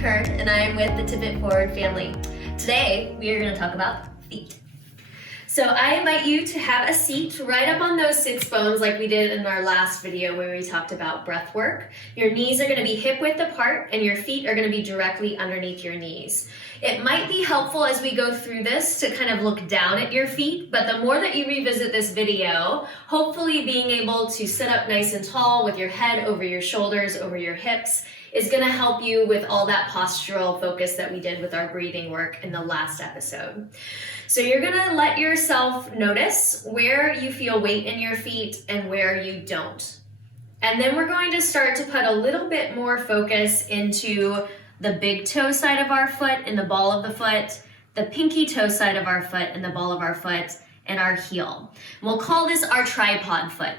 Kurt, and I am with the Tip It Forward family. Today, we are going to talk about feet. So I invite you to have a seat right up on those sits bones like we did in our last video where we talked about breath work. Your knees are going to be hip width apart and your feet are going to be directly underneath your knees. It might be helpful as we go through this to kind of look down at your feet, but the more that you revisit this video, hopefully being able to sit up nice and tall with your head over your shoulders, over your hips, is going to help you with all that postural focus that we did with our breathing work in the last episode. So you're going to let yourself notice where you feel weight in your feet and where you don't. And then we're going to start to put a little bit more focus into the big toe side of our foot and the ball of the foot, the pinky toe side of our foot and the ball of our foot, and our heel. We'll call this our tripod foot.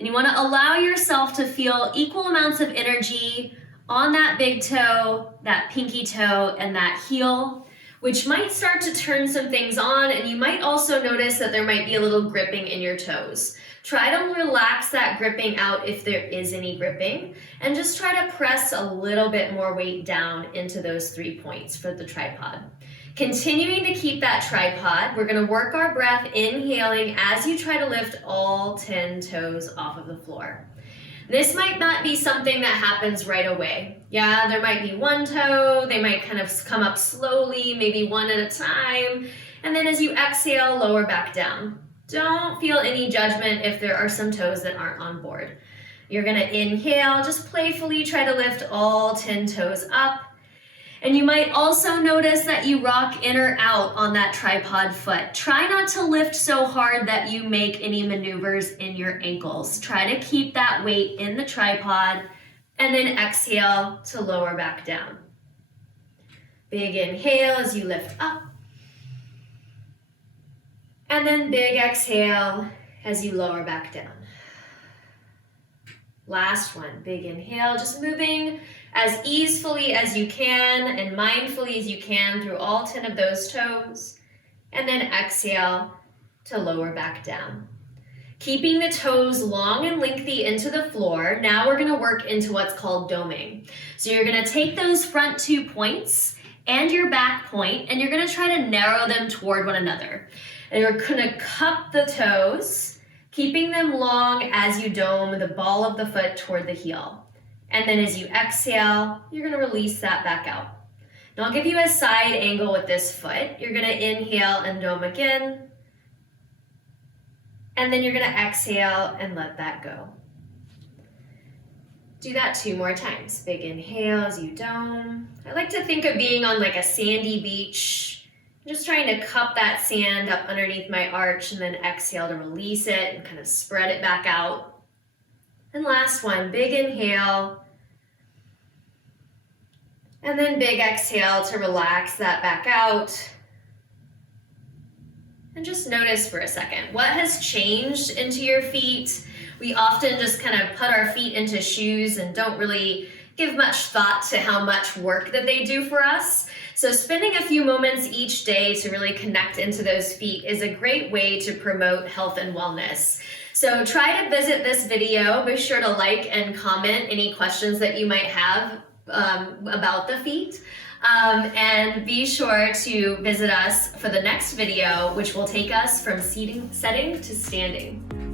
And you want to allow yourself to feel equal amounts of energy on that big toe, that pinky toe, and that heel, which might start to turn some things on, and you might also notice that there might be a little gripping in your toes. Try to relax that gripping out if there is any gripping, and just try to press a little bit more weight down into those 3 points for the tripod. Continuing to keep that tripod, we're going to work our breath, inhaling as you try to lift all 10 toes off of the floor. This might not be something that happens right away. Yeah, there might be one toe, they might kind of come up slowly, maybe one at a time, and then as you exhale, lower back down. Don't feel any judgment if there are some toes that aren't on board. You're gonna inhale, just playfully try to lift all 10 toes up. And you might also notice that you rock in or out on that tripod foot. Try not to lift so hard that you make any maneuvers in your ankles. Try to keep that weight in the tripod and then exhale to lower back down. Big inhale as you lift up. And then big exhale as you lower back down. Last one, big inhale, just moving as easefully as you can and mindfully as you can through all 10 of those toes. And then exhale to lower back down. Keeping the toes long and lengthy into the floor, now we're gonna work into what's called doming. So you're gonna take those front 2 points and your back point, and you're gonna try to narrow them toward one another. And you're gonna cup the toes, keeping them long as you dome the ball of the foot toward the heel. And then as you exhale, you're gonna release that back out. Now I'll give you a side angle with this foot. You're gonna inhale and dome again. And then you're gonna exhale and let that go. Do that 2 more times. Big inhale as you dome. I like to think of being on like a sandy beach. I'm just trying to cup that sand up underneath my arch and then exhale to release it and kind of spread it back out. And last one, big inhale. And then big exhale to relax that back out. And just notice for a second, what has changed into your feet? We often just kind of put our feet into shoes and don't really give much thought to how much work that they do for us. So spending a few moments each day to really connect into those feet is a great way to promote health and wellness. So try to visit this video. Be sure to like and comment any questions that you might have about the feet. And be sure to visit us for the next video, which will take us from setting to standing.